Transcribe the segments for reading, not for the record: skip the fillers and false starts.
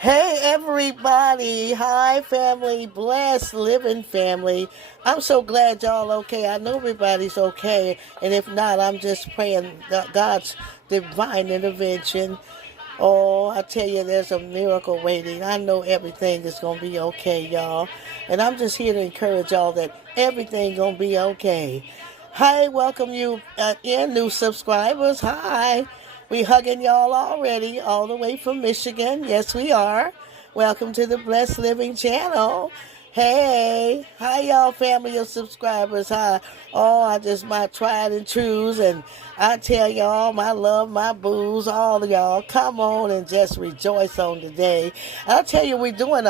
Hey everybody, hi family, blessed living family. I'm so glad y'all okay. I know everybody's okay, and if not, I'm just praying God's divine intervention. Oh, I tell you, there's a miracle waiting. I know everything is gonna be okay, y'all, and I'm just here to encourage y'all that everything gonna be okay. Hi, welcome you in new subscribers. Hi. We hugging y'all already, all the way from Michigan. Yes, we are. Welcome to the Blessed Living channel. Hey, hi y'all, family of subscribers. Hi. Oh, I just my tried and trues, and I tell y'all, my love, my booze, all of y'all, come on and just rejoice on today. I'll tell you, we're doing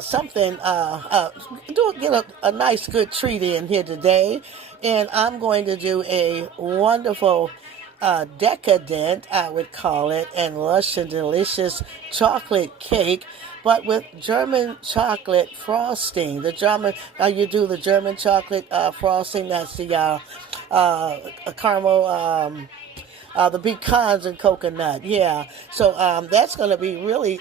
something, get a nice good treat in here today, and I'm going to do a wonderful decadent, I would call it, and lush and delicious chocolate cake, but with German chocolate frosting. The German, you do the German chocolate frosting. That's the caramel. The pecans and coconut, yeah. So that's going to be really,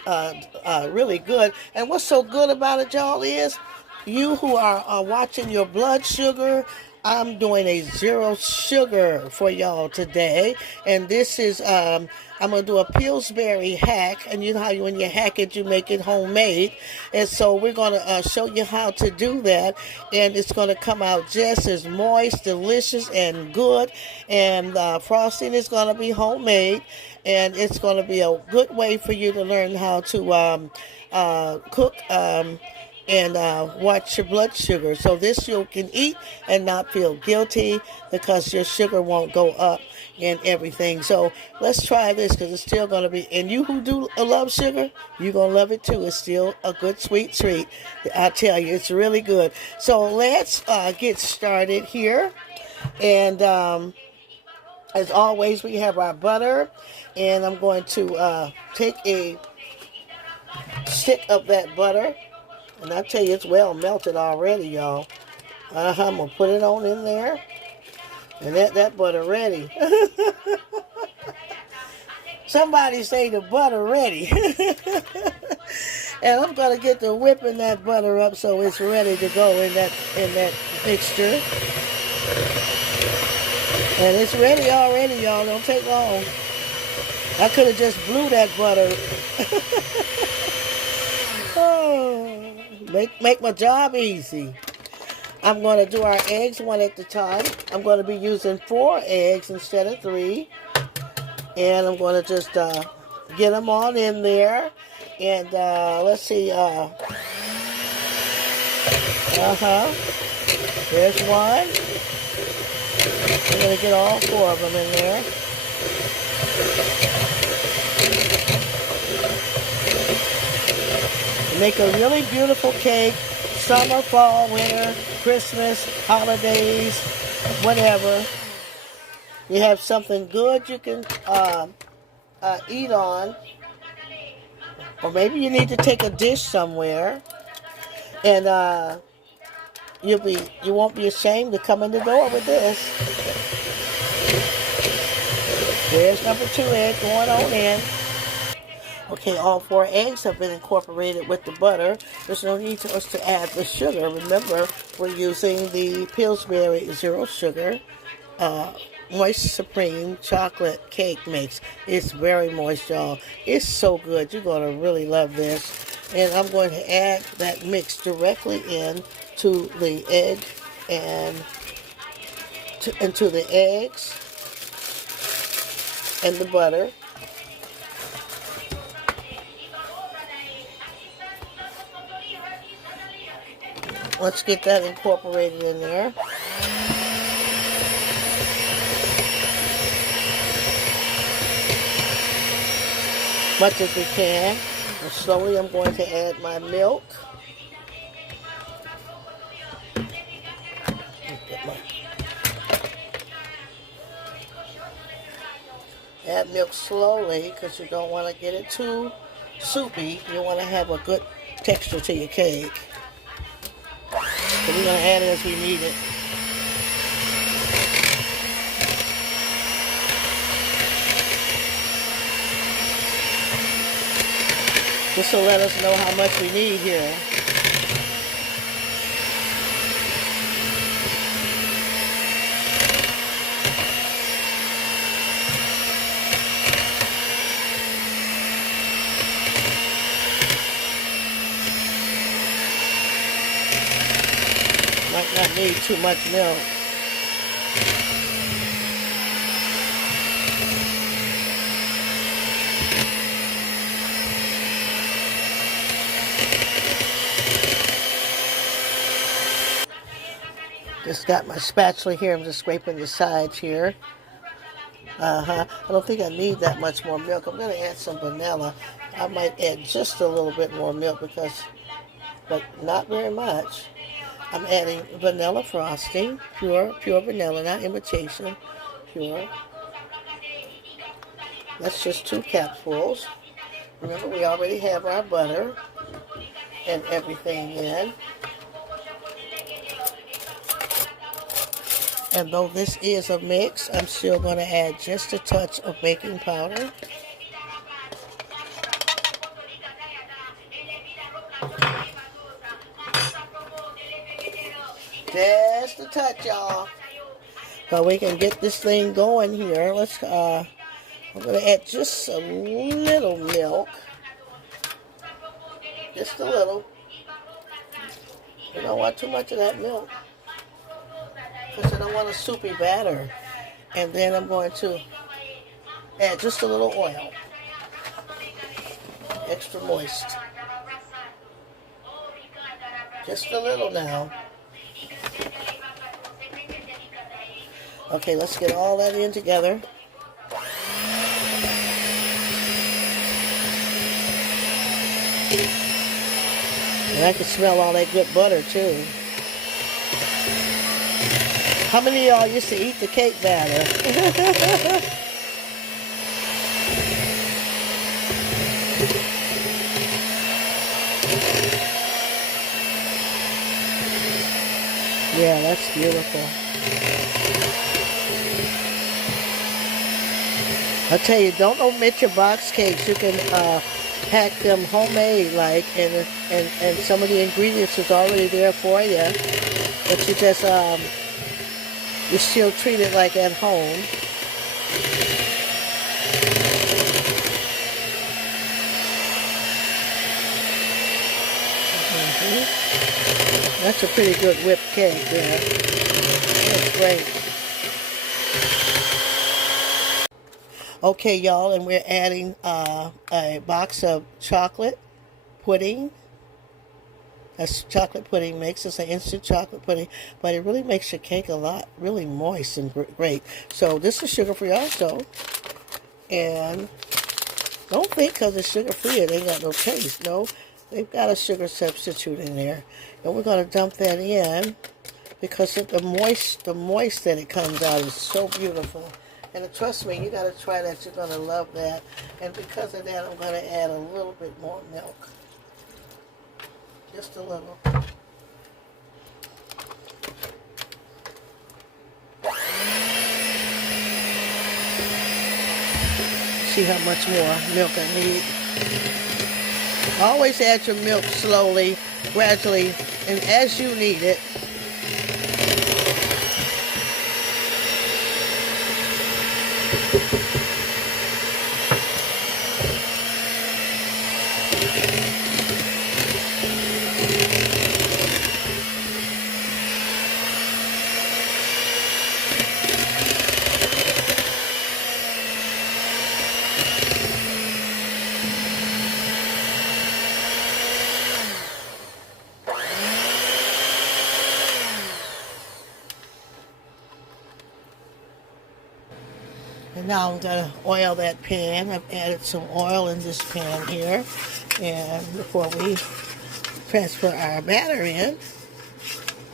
really good. And what's so good about it, y'all, is you who are watching your blood sugar. I'm doing a zero sugar for y'all today, and this is I'm gonna do a Pillsbury hack, and you know how when you hack it, you make it homemade, and so we're gonna show you how to do that, and it's gonna come out just as moist, delicious, and good, and frosting is gonna be homemade, and it's gonna be a good way for you to learn how to cook. And watch your blood sugar. So this you can eat and not feel guilty because your sugar won't go up and everything. So let's try this because it's still going to be, and you who do love sugar, you're going to love it too. It's still a good sweet treat. I tell you, it's really good. So let's get started here. And as always, we have our butter, and I'm going to take a stick of that butter. And I tell you, it's well melted already, y'all. I'm going to put it on in there. And that butter ready. Somebody say the butter ready. And I'm going to get to whipping that butter up so it's ready to go in that mixture. And it's ready already, y'all. Don't take long. I could have just blew that butter. Oh, make my job easy. I'm going to do our eggs one at a time. I'm going to be using 4 eggs instead of 3. And I'm going to just get them on in there. And let's see. There's one. I'm going to get all 4 of them in there. Make a really beautiful cake, summer, fall, winter, Christmas, holidays, whatever. You have something good you can eat on, or maybe you need to take a dish somewhere, and you won't be ashamed to come in the door with this. There's number 2 egg going on in. Okay, all 4 eggs have been incorporated with the butter. There's no need for us to add the sugar. Remember, we're using the Pillsbury Zero Sugar Moist Supreme Chocolate Cake Mix. It's very moist, y'all. It's so good. You're going to really love this. And I'm going to add that mix directly in to the egg and into the eggs and the butter. Let's get that incorporated in there. Much as we can. And slowly I'm going to add my milk. Add milk slowly because you don't want to get it too soupy. You want to have a good texture to your cake. So we're going to add it as we need it. This will let us know how much we need here. Might not need too much milk. Just got my spatula here. I'm just scraping the sides here. I don't think I need that much more milk. I'm going to add some vanilla. I might add just a little bit more milk but not very much. I'm adding vanilla frosting, pure vanilla, not imitation, pure. That's just 2 capfuls. Remember, we already have our butter and everything in. And though this is a mix, I'm still going to add just a touch of baking powder. Just a touch, y'all. So we can get this thing going here. I'm going to add just a little milk. Just a little. You don't want too much of that milk, because I don't want a soupy batter. And then I'm going to add just a little oil. Extra moist. Just a little now. Okay, let's get all that in together. And I can smell all that good butter too. How many of y'all used to eat the cake batter? Yeah, that's beautiful. I tell you, don't omit your box cakes. You can pack them homemade, like, and some of the ingredients is already there for you, but you still treat it like at home. That's a pretty good whipped cake there. That's great. Okay, y'all, and we're adding a box of chocolate pudding. That's chocolate pudding mix. It's an instant chocolate pudding, but it really makes your cake really moist and great. So this is sugar-free also. And don't think because it's sugar-free it ain't got no taste. No, they've got a sugar substitute in there. And we're going to dump that in because of the moist that it comes out is so beautiful. And trust me, you got to try that. You're going to love that. And because of that, I'm going to add a little bit more milk. Just a little. See how much more milk I need. Always add your milk slowly, gradually, and as you need it. And now I'm going to oil that pan. I've added some oil in this pan here. And before we transfer our batter in,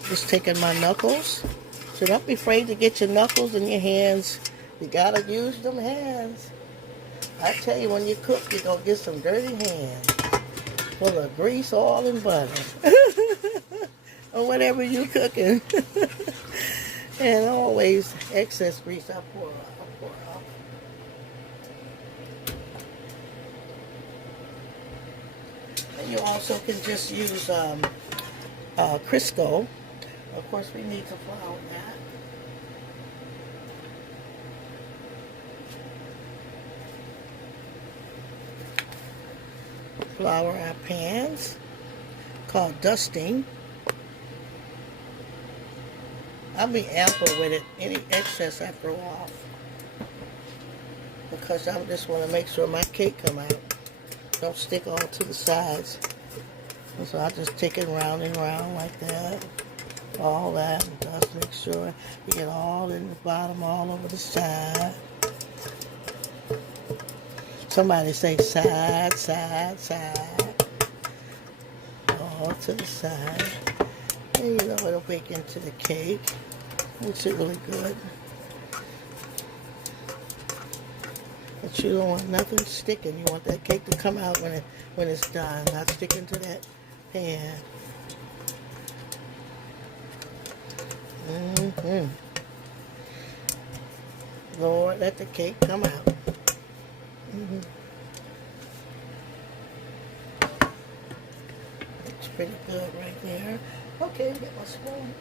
just taking my knuckles. So don't be afraid to get your knuckles in your hands. You got to use them hands. I tell you, when you cook, you're going to get some dirty hands full of grease, oil, and butter. Or whatever you're cooking. And always excess grease I pour off. You also can just use Crisco. Of course, we need to flour that. Flour our pans, called dusting. I'll be ample with it. Any excess I throw off, because I just want to make sure my cake come out. Don't stick all to the sides. And so I just take it round and round like that. All that. And just make sure you get all in the bottom, all over the side. Somebody say side, side, side. All to the side. And you know it'll bake into the cake, which is really good. But you don't want nothing sticking. You want that cake to come out when it's done, not sticking to that pan. Lord, let the cake come out. It's pretty good right there. Okay, get my spoon.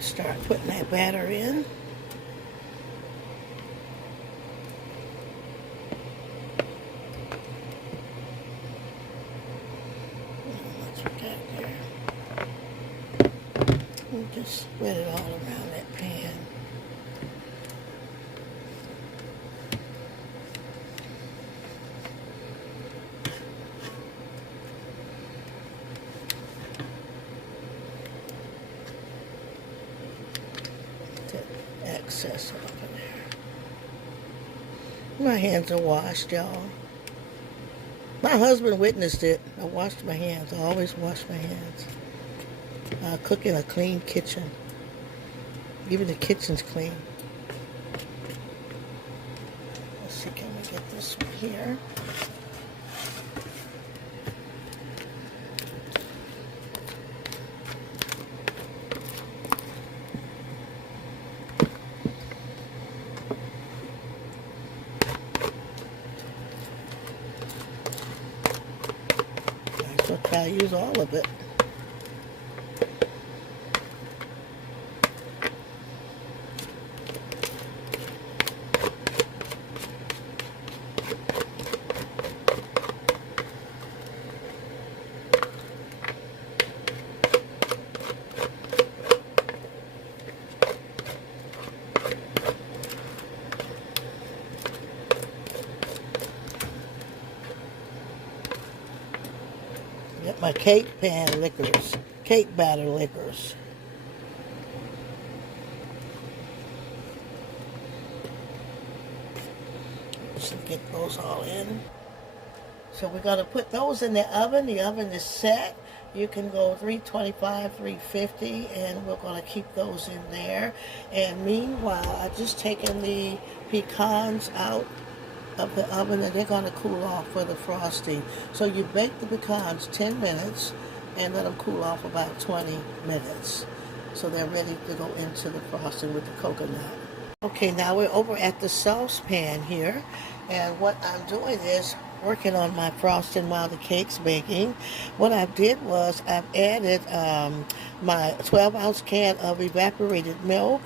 Start putting that batter in. Let's put that there. And just spread it all around that pan. Excess over there. My hands are washed, y'all. My husband witnessed it. I washed my hands. I always wash my hands. I cook in a clean kitchen. Even the kitchen's clean. Let's see, can we get this one here? I'll try to use all of it. Get my cake pan liquors, cake batter liquors. Just get those all in. So we're going to put those in the oven. The oven is set. You can go 325, 350, and we're going to keep those in there. And meanwhile, I've just taken the pecans out of the oven, and they're going to cool off for the frosting. So you bake the pecans 10 minutes and let them cool off about 20 minutes. So they're ready to go into the frosting with the coconut. Okay, now we're over at the saucepan here, and what I'm doing is working on my frosting while the cake's baking. What I did was I've added my 12-ounce can of evaporated milk,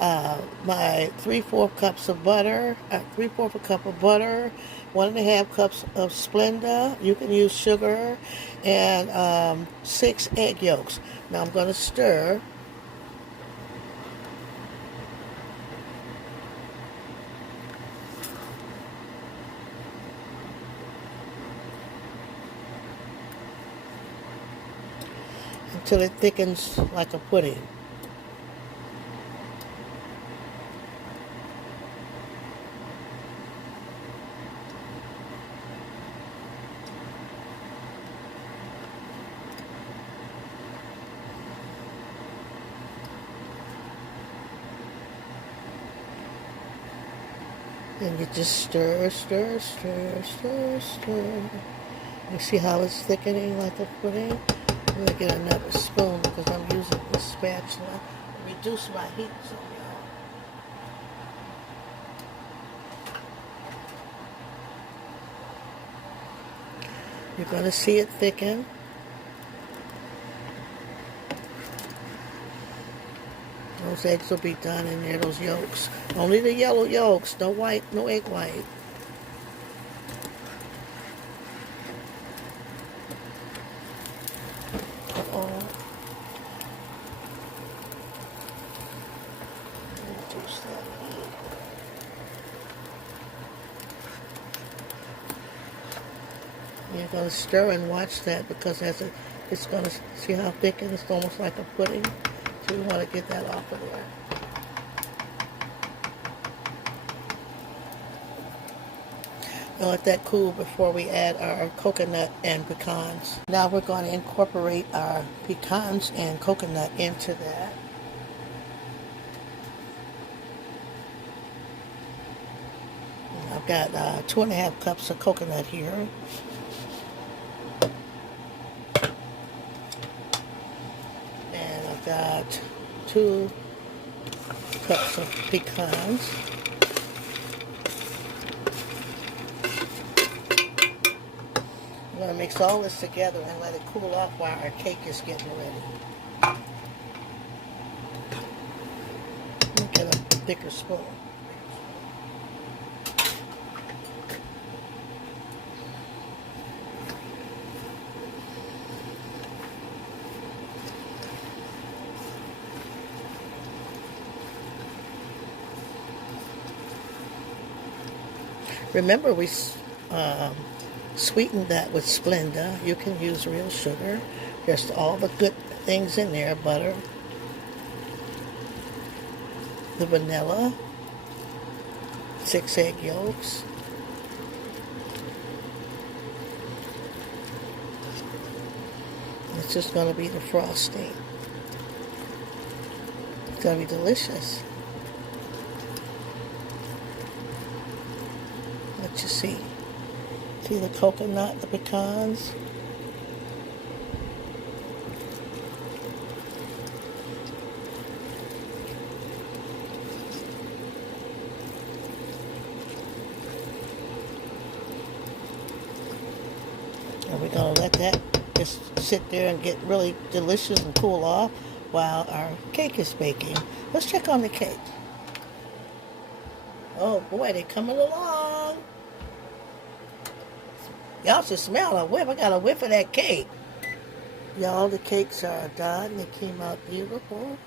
my 3/4 cups of butter, 3/4 cup of butter, 1.5 cups of Splenda. You can use sugar, and 6 egg yolks. Now I'm going to stir. Until it thickens like a pudding. And you just stir, stir, stir, stir, stir. You see how it's thickening like a pudding? I'm going to get another spoon because I'm using the spatula. reduce my heat some, y'all. You're going to see it thicken. Those eggs will be done in there, those yolks. Only the yellow yolks, no white, no egg white. Uh-oh. Reduce that heat. You're going to stir and watch that because it's going to, see how thick it is? It's almost like a pudding. So you want to get that off of there. And let that cool before we add our coconut and pecans. Now we're going to incorporate our pecans and coconut into that. And I've got 2.5 cups of coconut here. And I've got 2 cups of pecans. I'm going to mix all this together and let it cool off while our cake is getting ready. Let me get a thicker spoon. Remember, we sweetened that with Splenda. You can use real sugar. Just all the good things in there. Butter, the vanilla, 6 egg yolks, it's just going to be the frosting. It's going to be delicious. What you see? See the coconut, the pecans? And we're going to let that just sit there and get really delicious and cool off while our cake is baking. Let's check on the cake. Oh boy, they're coming along. Y'all should smell a whiff. I got a whiff of that cake. Y'all, the cakes are done. They came out beautiful.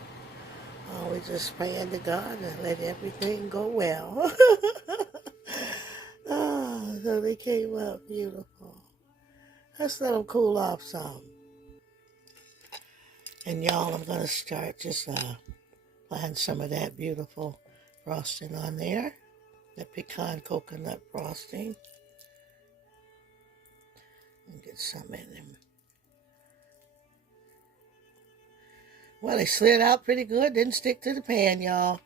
We just praying to God and let everything go well. So they came out beautiful. Let's let them cool off some. And y'all, I'm going to start just applying some of that beautiful frosting on there. That pecan coconut frosting. And get some in them. Well, they slid out pretty good. Didn't stick to the pan, y'all.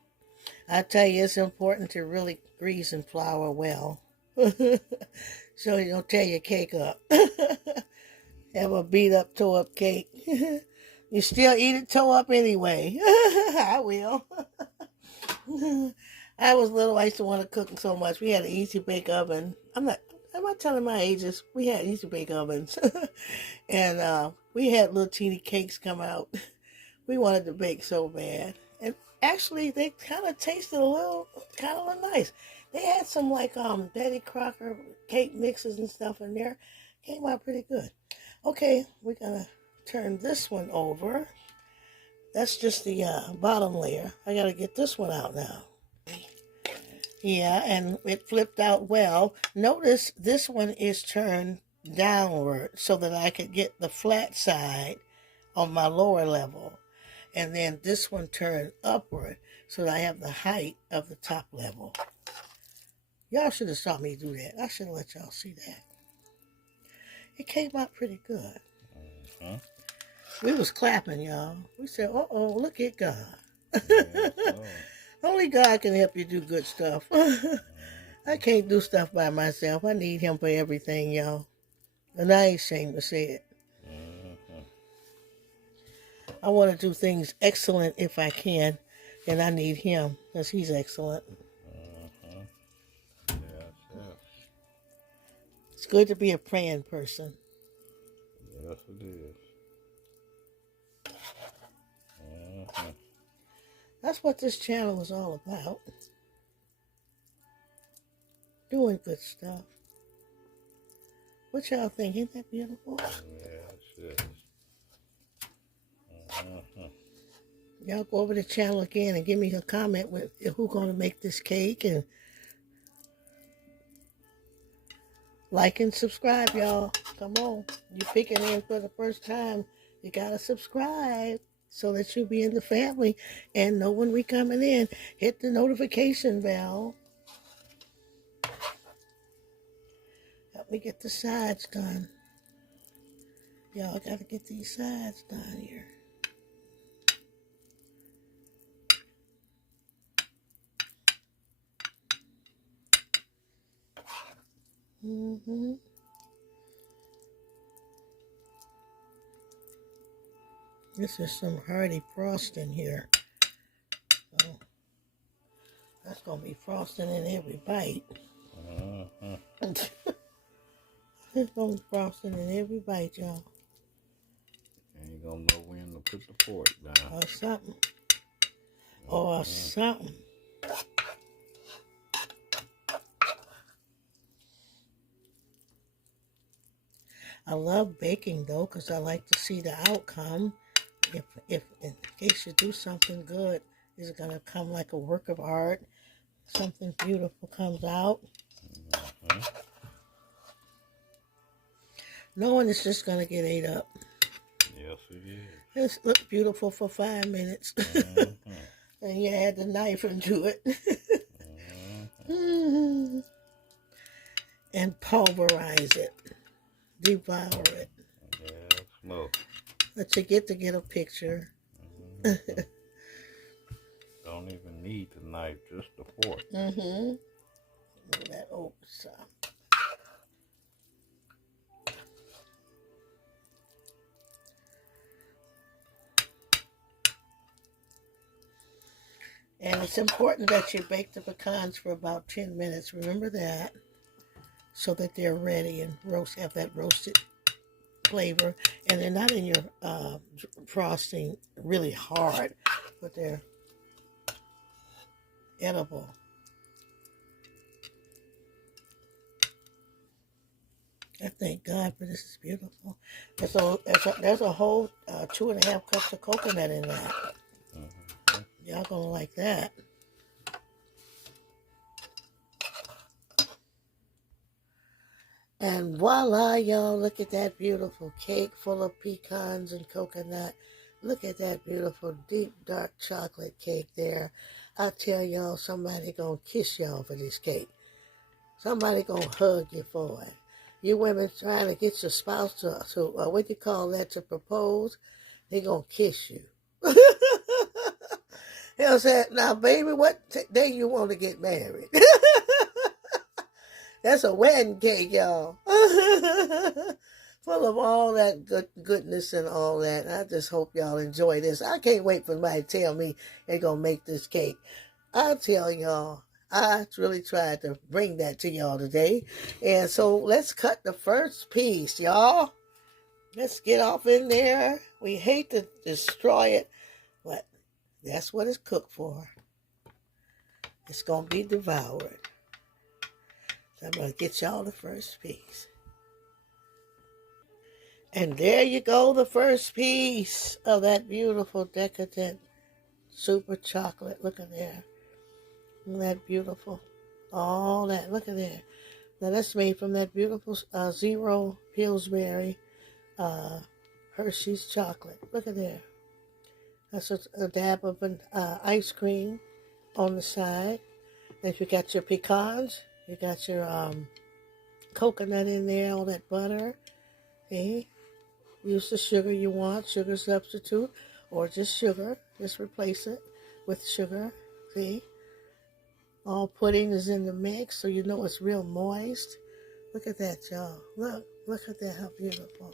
I tell you, it's important to really grease and flour well. So you don't tear your cake up. Have a beat up, tore up cake. You still eat it tore up anyway. I will. I was little, I used to want to cook so much. We had an easy bake oven. I'm not telling my ages. We had easy bake ovens. And we had little teeny cakes come out. We wanted to bake so bad. And actually, they kind of tasted a little nice. They had some like Betty Crocker cake mixes and stuff in there. Came out pretty good. Okay, we're going to turn this one over. That's just the bottom layer. I got to get this one out now. Yeah, and it flipped out well. Notice this one is turned downward so that I could get the flat side on my lower level. And then this one turned upward so that I have the height of the top level. Y'all should have saw me do that. I should have let y'all see that. It came out pretty good. We was clapping, y'all. We said, uh-oh, look at God. Only God can help you do good stuff. I can't do stuff by myself. I need him for everything, y'all. And I ain't ashamed to say it. I want to do things excellent if I can, and I need him because he's excellent. Mm-hmm. Yes, yes. It's good to be a praying person. Yes, it is. Mm-hmm. That's what this channel is all about. Doing good stuff. What y'all think? Ain't that beautiful? Yes, yes. Mm-hmm. Y'all go over the channel again and give me a comment with who's going to make this cake, and like and subscribe, y'all. Come on. You picking in for the first time, you got to subscribe so that you'll be in the family and know when we coming in. Hit the notification bell. Help me get the sides done. Y'all got to get these sides done here. Mm-hmm. This is some hearty frosting here. So that's going to be frosting in every bite. Mm-hmm. It's going to be frosting in every bite, y'all. Ain't gonna know when to put the fork down. Or something. Or something. I love baking though, because I like to see the outcome. If in case you do something good, is it gonna come like a work of art? Something beautiful comes out. Mm-hmm. No one is just gonna get ate up. Yes, it is. This looked beautiful for 5 minutes. Mm-hmm. And you add the knife into it. Mm-hmm. And pulverize it. Devour it. Yes, no. But you get to get a picture. Mm-hmm. Don't even need the knife, just the fork. Mm-hmm. That open side. And it's important that you bake the pecans for about 10 minutes. Remember that. So that they're ready and have that roasted flavor. And they're not in your frosting really hard, but they're edible. I thank God for this. Is beautiful. There's a whole 2.5 cups of coconut in that. Mm-hmm. Y'all gonna like that. And voila, y'all, look at that beautiful cake full of pecans and coconut. Look at that beautiful deep dark chocolate cake there. I tell y'all, somebody gonna kiss y'all for this cake. Somebody gonna hug you for it. You women trying to get your spouse to what you call that, to propose, they gonna kiss you. He'll say, now baby, what day you want to get married? That's a wedding cake, y'all. Full of all that goodness and all that. I just hope y'all enjoy this. I can't wait for somebody to tell me they're going to make this cake. I'll tell y'all, I really tried to bring that to y'all today. And so let's cut the first piece, y'all. Let's get off in there. We hate to destroy it, but that's what it's cooked for. It's going to be devoured. So I'm going to get y'all the first piece. And there you go, the first piece of that beautiful decadent super chocolate. Look at there. Isn't that beautiful? All that. Look at there. Now that's made from that beautiful zero Pillsbury Hershey's chocolate. Look at there. That's a dab of an ice cream on the side. And if you got your pecans, you got your coconut in there, all that butter. Okay. Use the sugar you want, sugar substitute, or just sugar. Just replace it with sugar. See? All pudding is in the mix, so you know it's real moist. Look at that, y'all. Look at that, how beautiful.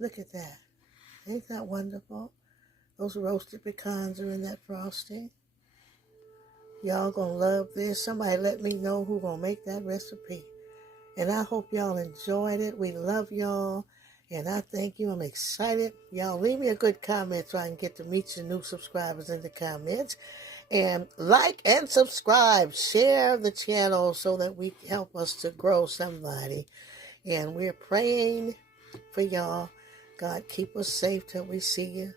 Look at that. Ain't that wonderful? Those roasted pecans are in that frosting. Y'all gonna love this. Somebody let me know who gonna make that recipe. And I hope y'all enjoyed it. We love y'all. And I thank you. I'm excited. Y'all leave me a good comment so I can get to meet your new subscribers in the comments. And like and subscribe. Share the channel so that we help us to grow somebody. And we're praying for y'all. God, keep us safe till we see you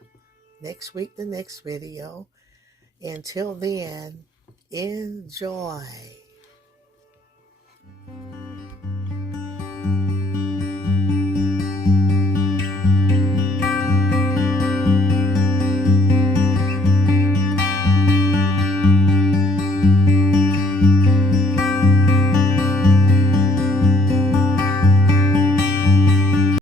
next week, the next video. Until then, enjoy.